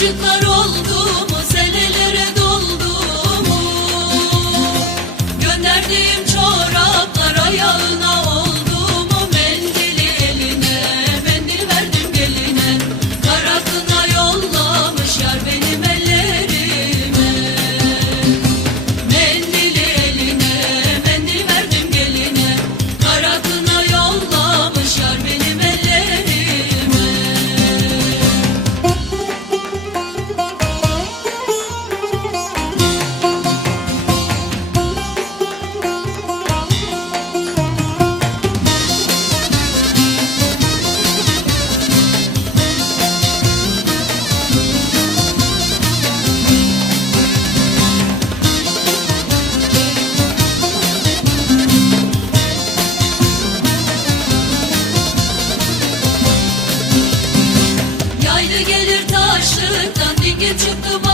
Çocuklar oldu mu senelere doldu mu? Gönderdiğim çoraplar ayağı çıktı bana.